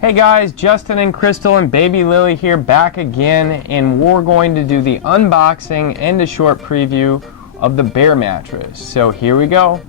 Hey guys, Justin and Crystal and baby Lily here, back again, and we're going to do the unboxing and a short preview of the Bear mattress. So here we go.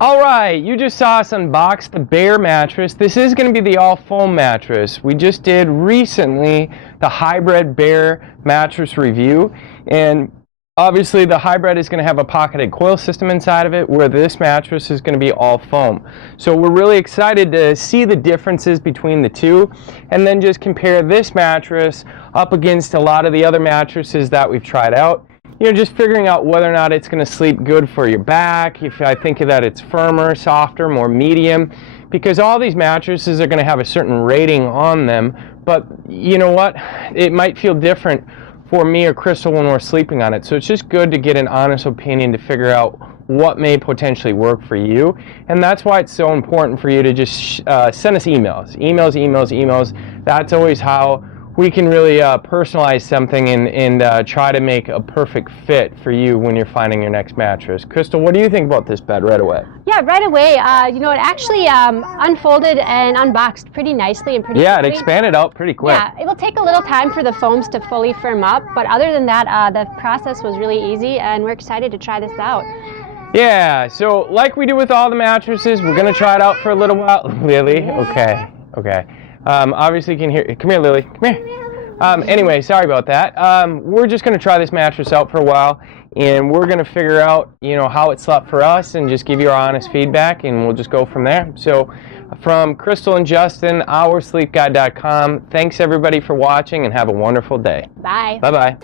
Alright, you just saw us unbox the Bear mattress. This is going to be the all foam mattress. We just did recently the hybrid Bear mattress review, and obviously the hybrid is going to have a pocketed coil system inside of it, where this mattress is going to be all foam. So we're really excited to see the differences between the two, and then just compare this mattress up against a lot of the other mattresses that we've tried out. You know, just figuring out whether or not it's going to sleep good for your back, if I think that it's firmer, softer, more medium, because all these mattresses are going to have a certain rating on them, but you know what, it might feel different for me or Crystal when we're sleeping on it. So it's just good to get an honest opinion to figure out what may potentially work for you, and that's why it's so important for you to just send us emails. That's always how we can really personalize something and try to make a perfect fit for you when you're finding your next mattress. Crystal, what do you think about this bed right away? Yeah, right away. You know, it actually unfolded and unboxed pretty nicely and pretty quickly. It expanded out pretty quick. Yeah, it will take a little time for the foams to fully firm up, but other than that, the process was really easy, and we're excited to try this out. Yeah, so like we do with all the mattresses, we're going to try it out for a little while. Lily? Okay. Obviously you can hear, come here Lily, come here. Anyway, sorry about that. We're just going to try this mattress out for a while, and we're going to figure out, you know, how it slept for us and just give you our honest feedback, and we'll just go from there. So from Crystal and Justin, oursleepguide.com, thanks everybody for watching, and have a wonderful day. Bye. Bye-bye.